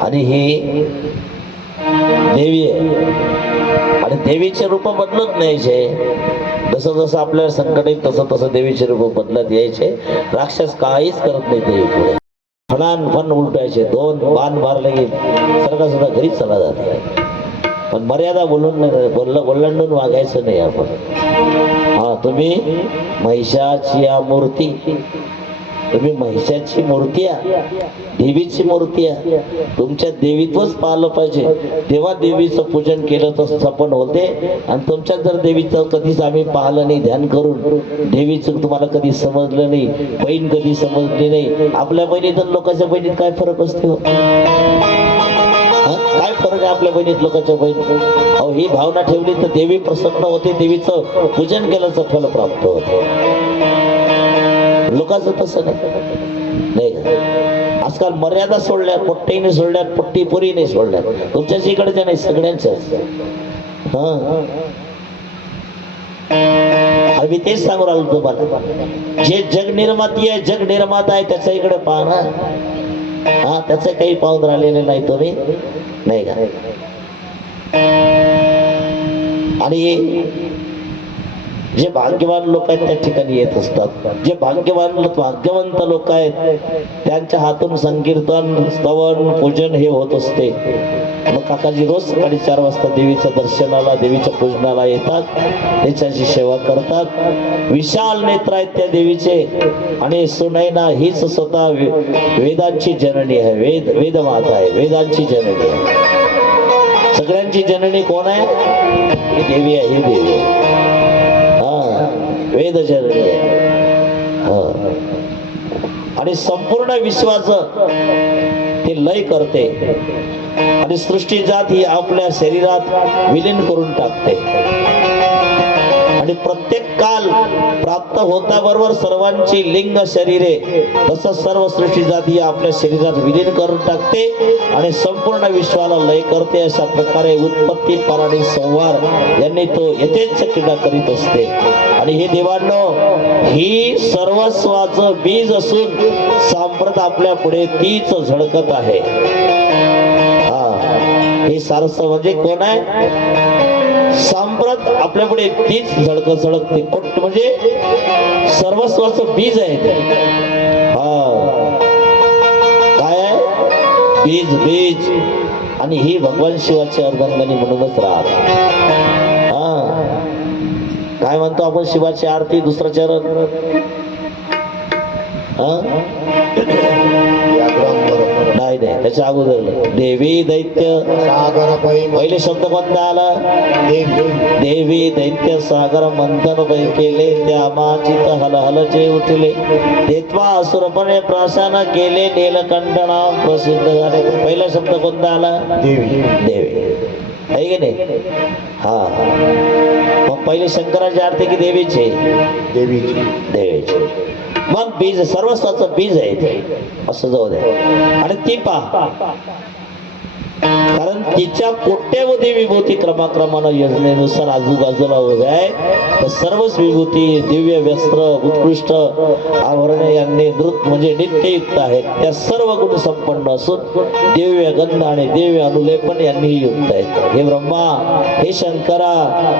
आणि ही देवी आहे. आणि देवीचे रूप बदलत न्यायचे. जसं जसं आपल्याला संकट येईल तसं तसं देवीचे रूप बदलत यायचे. राक्षस काहीच करत नाही देवी पुढे फणान फण उलटायचे दोन बाण मारले की सरकार सुद्धा घरीच चला जाते पण मर्यादा बोलून नाही बोललं ओलांडून वागायचं नाही आपण. हा तुम्ही महिषाची या मूर्ती तुम्ही महिषाची मूर्ती देवीची मूर्ती तुमच्या देवीतच पाहिलं पाहिजे. तेव्हा देवीचं पूजन केलं तर सपन होते. आणि तुमच्या जर देवीचं कधीच आम्ही पाहिलं नाही ध्यान करून देवीचं तुम्हाला कधी समजलं नाही बहीण कधी समजली नाही. आपल्या बहिणीत लोकांच्या बहिणीत काय फरक असते? काय फरक आहे आपल्या बहिणीत लोकांच्या बहिणीत? अहो ही भावना ठेवली तर देवी प्रसन्न होते देवीचं पूजन केल्याचं फल प्राप्त होते. लोकांचं तसं नाही. का? आजकाल मर्यादा सोडल्या पोट्टीने सोडल्यात पोट्टी पुरीने सोडल्यात तुमच्याच इकडच्या नाही सगळ्यांच्या हा? मी तेच सांगू राहिलो तुम्हाला. जे जग निर्माती आहे जग निर्माता आहे त्याच्या इकडे पहा ना. हा त्याचं काही पाहून राहिलेले नाही तुम्ही. नाही का? आणि जे भाग्यवान लोक आहेत त्या ठिकाणी येत असतात. जे भाग्यवान भाग्यवंत लोक आहेत त्यांच्या हातून संकीर्तन स्तवन पूजन हे होत असते. मग काकाजी रोज सकाळी चार वाजता देवीच्या दर्शनाला देवीच्या पूजनाला येतात. त्याच्याची सेवा करतात. विशाल नेत्र आहेत त्या देवीचे. आणि सुनैना हीच स्वतः वेदांची जननी आहे. वेद वेदमाता आहे. वेदांची जननी आहे. सगळ्यांची जननी कोण आहे? ही देवी आहे ही देवी आहे. वेद जननी आणि संपूर्ण विश्वाचं ते लय करते. आणि सृष्टी जात ही आपल्या शरीरात विलीन करून टाकते. आणि प्रत्येक काल प्राप्त होता बरोबर सर्वांची लिंग शरीरे तसं सर्व सृष्टी ही आपल्या शरीरात विलीन करून टाकते आणि संपूर्ण विश्वाला लय करते अशा प्रकारे उत्पत्ती पाराणी संवार यांनी तो यथेच्छ क्रीडा करीत असते. आणि हे देवांनो ही सर्वस्वाचं बीज असून सांप्रत आपल्या पुढे तीच झळकत आहे. हा हे सारस म्हणजे कोण आहे? सांप्रत आपल्या पुढे तीच झळकत झळकते. पट म्हणजे? सर्वस्वाच बीज आहे ते. हा. काय आहे? बीज बीज. आणि ही भगवान शिवाची अर्धांगणी म्हणूनच राहत. काय म्हणतो आपण? शिवाची आरती दुसरं चरण. नाही नाही त्याच्या अगोदर. देवी दैत्य. सागर पहिले शब्द कोणता आला? देवी दैत्य सागर मंथन पै केले त्या माचित हल हलचे उठले. देत्वा असुरपणे प्राशन केले नीलकंठना प्रसिद्ध झाले. पहिला शब्द कोणता आला? देवी. देवी. आहे की नाही? हा. पहिले शंकराची आरती की देवीची? देवीची. देवीची. मग बीज सर्वस्वाचं बीज आहे ते. असं जाऊ द्या आणि ती पहा. कारण तिच्या कोट्यवधी विभूती क्रमाक्रमानं योजनेनुसार आजूबाजूला उभ्या आहे. तर सर्वच विभूती दिव्य व्यस्त्र उत्कृष्ट आवरणे यांनी नृत म्हणजे नित्ययुक्त आहेत. त्या सर्व गुण संपन्न असून दिव्य गंध आणि दिव्य अनुलेपन यांनी युक्त आहेत. हे ब्रह्मा हे शंकरा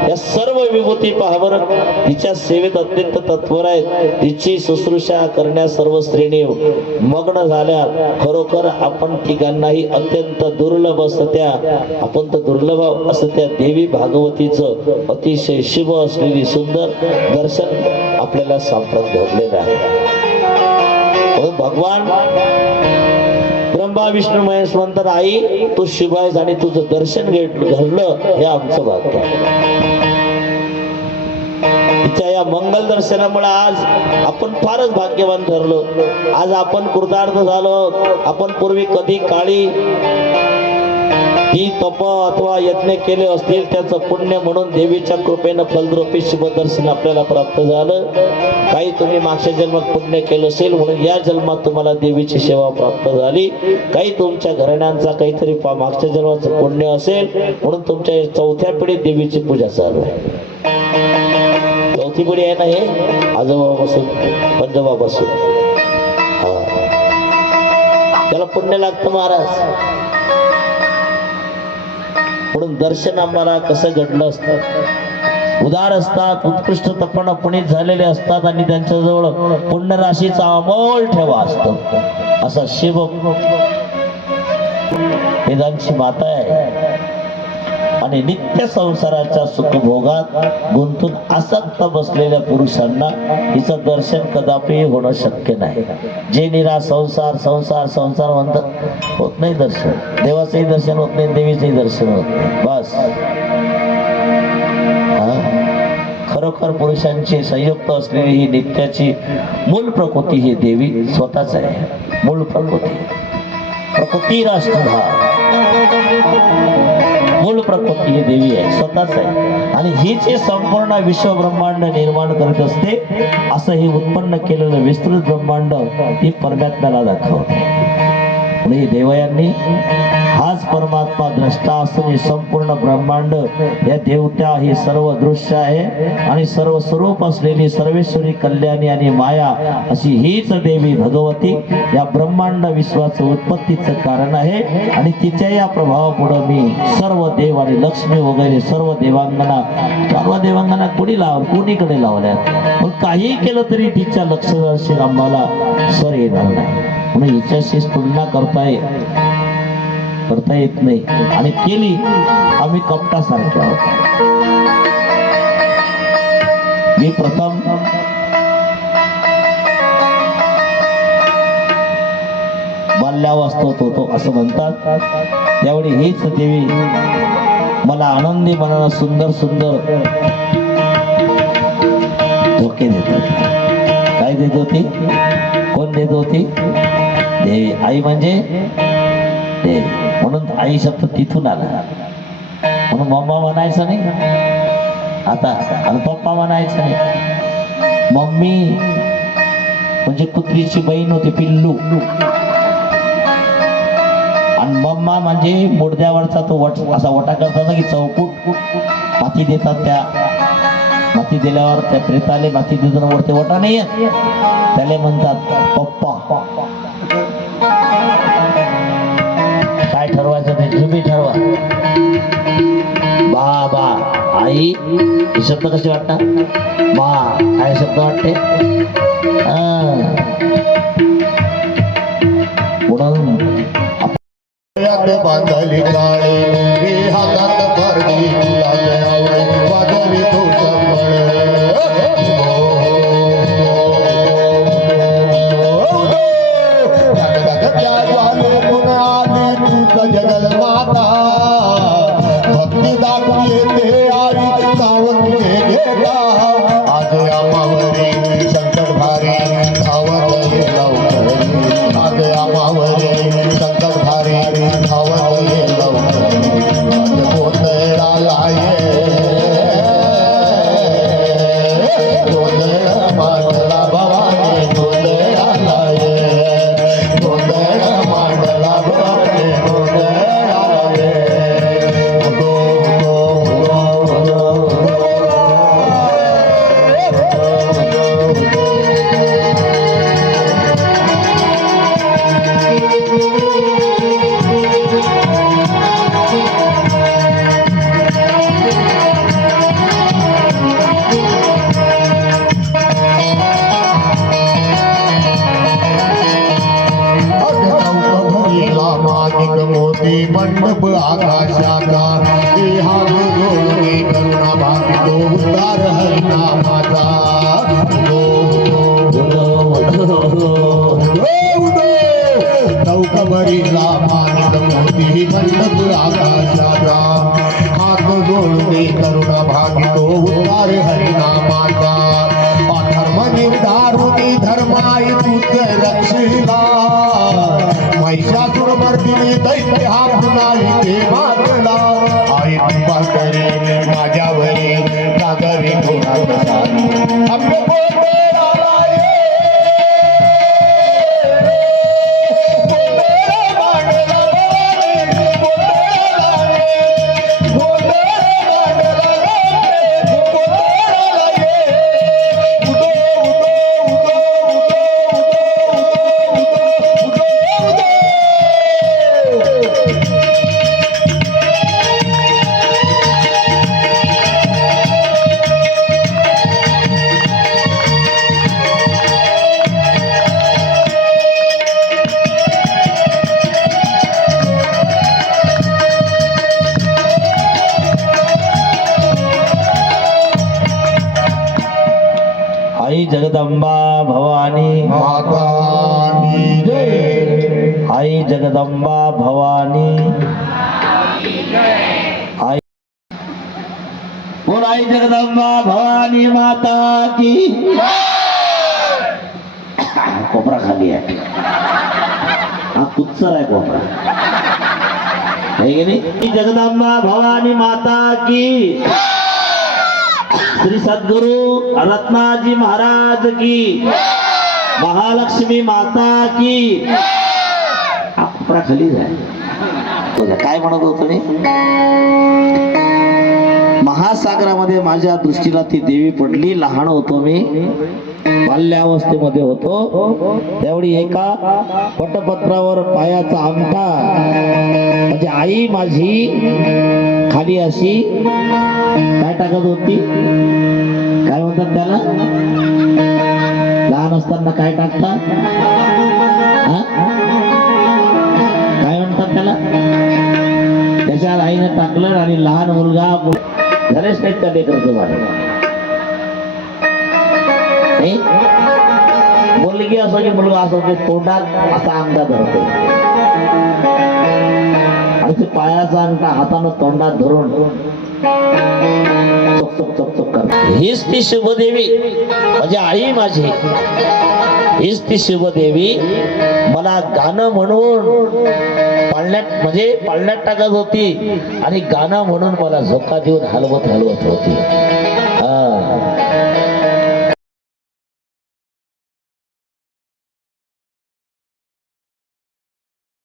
या सर्व विभूती पाहावर तिच्या सेवेत अत्यंत तत्पर आहेत. तिची शुश्रूषा करण्यास सर्व स्त्रीने मग्न झाल्या. खरोखर आपण तिघांनाही अत्यंत दुर्लभ असं त्या आपण तर दुर्लभ असं त्या देवी भागवतीचं अतिशय शुभ असलेली सुंदर दर्शन आपल्याला सांप्रत घडलेलं आहे. म्हणून भगवान ब्रह्मा विष्णू महेश म्हणतात आई तू शिवायस आणि तुझं दर्शन घडलं हे आमचं भाग्य तिच्या या मंगल दर्शनामुळे आज आपण फारच भाग्यवान ठरलो. आज आपण कृतार्थ झालो. आपण पूर्वी कधी काळी ही तप अथवा यज्ञ केले असतील त्याचं पुण्य म्हणून देवीच्या कृपेनं फलद्रूपी शिवदर्शन आपल्याला प्राप्त झालं. काही तुम्ही मागच्या जन्मात पुण्य केलं असेल म्हणून या जन्मात तुम्हाला देवीची सेवा प्राप्त झाली. काही तुमच्या घराण्यांचा काहीतरी पा- मागच्या जन्माचं पुण्य असेल म्हणून तुमच्या चौथ्या पिढीत देवीची पूजा चालू आहे. चौथी पिढी आहे ना हे? आजोबापासून पंजोबापासून. त्याला पुण्य लागतं महाराज. म्हणून दर्शन आम्हाला कसं घडलं असतं? उदार असतात उत्कृष्ट तपण पुणित झालेले असतात आणि त्यांच्याजवळ पुण्यराशीचा अमोल ठेवा असतो. असा शिव. वेदांची माता आहे. आणि नित्य संसाराच्या सुखभोगात गुंतून आसक्त बसलेल्या पुरुषांना हिचं दर्शन कदापि होणं शक्य नाही. जे निरा संसार संसार संसार म्हणतात होत नाही दर्शन. देवाचंही दर्शन होत नाही देवीचंही दर्शन होत नाही. बस. खरोखर पुरुषांची संयुक्त असलेली ही नित्याची मूल प्रकृती ही देवी स्वतःच आहे. मूल प्रकृती. प्रकृती राष्ट्रभाव मूल प्रकृती ही देवी आहे स्वतःच आहे. आणि हीच हे संपूर्ण विश्व ब्रह्मांड निर्माण करत असते असं हे उत्पन्न केलेलं विस्तृत ब्रह्मांड ही परमात्म्याला दाखवते. म्हणजे देवयांनी हाच परमात्मा द्रष्टा असून हे संपूर्ण ब्रह्मांड या देवत्या ही सर्व दृश्य आहे. आणि सर्व स्वरूप असलेली सर्वेश्वरी कल्याणी आणि माया अशी हीच देवी भगवती. या ब्रह्मांड विश्वाचं उत्पत्तीचं कारण आहे. आणि तिच्या या प्रभावापुढे मी सर्व देव आणि लक्ष्मी वगैरे सर्व देवांगना सर्व देवांगना कुणी लाव कुणीकडे लावल्यात? पण काही केलं तरी तिच्या लक्षदर्शी आम्हाला सर येणार नाही. म्हणून हिच्याशी तुलना करताय. करता येत नाही. आणि केली आम्ही कपटासारखे आहोत. मी प्रथम बाल्यावस्थेत होतो असं म्हणतात. त्यावेळी हीच देवी मला आनंदी मनानं सुंदर सुंदर धोके देत काय देत होती? कोण देत होती? देवी. आई म्हणजे? देवी. म्हणून आई शब्द तिथून आला. म्हणून मम्मा म्हणायचं नाही आता आणि पप्पा म्हणायचं नाही. मम्मी म्हणजे कुत्रीची बहीण होती पिल्लू. आणि मम्मा म्हणजे मुडद्यावरचा तो वट असा वटा करतात ना की चौकूट. माती देतात त्या. माती दिल्यावर त्या प्रेताले माती देताना वरते वटा नाही येत. त्याला म्हणतात पप्पा. ठरवायचं नाही तुम्ही ठरवा बाबा आई हे शब्द कसे वाटतात बा काय शब्द वाटते हा. म्हणून गळ्यात बांधली काळे हे हातात भरली चौकबरीला मानिक मोती मंडप आकाशाचा हात जोडणे करुणा भावितो उद्धार हरिनामाचा अधर्म निर्धारुनी तुझ रक्षिला महिषासुर मर्दिनी दैत्य हा मागला आई कृपा करे আমরা जगदंबा भवानी। माता जय आई जगदंबा भवानी। आई। जगदंबा भवानी माता की। कोपरा खाली आहे हा कुच्चर आहे कोपरा। है की नाही? जगदंबा भवानी माता की। श्री सद्गुरु रत्नाजी महाराज की। महालक्ष्मी माता की। हा खाली जाय काय म्हणत होतो मी महासागरामध्ये माझ्या दृष्टीला ती देवी पडली. लहान होतो मी. बाल्यावस्थेमध्ये होतो. त्यावेळी एका पटपत्रावर पायाचा अंगठा म्हणजे आई माझी खाली अशी काय टाकत होती. काय म्हणतात त्याला? लहान असताना काय टाकतात काय म्हणतात त्याला? त्याच्या आईनं टाकलं आणि लहान मुलगा झालेच नाहीत त्या लेकरचं वाटत मुलगी असो की मुलगा असो ते तोंडात असा आमदार धरतो आणि ते पायाचा अंगठा हातानं तोंडात धरून हीच ती शिवदेवी म्हणजे आई माझी. हीच ती शिवदेवी मला गाणं म्हणून पाळण्यात म्हणजे पाळण्यात टाकत होती आणि गाणं म्हणून मला झोका देऊन हलवत हलवत होती.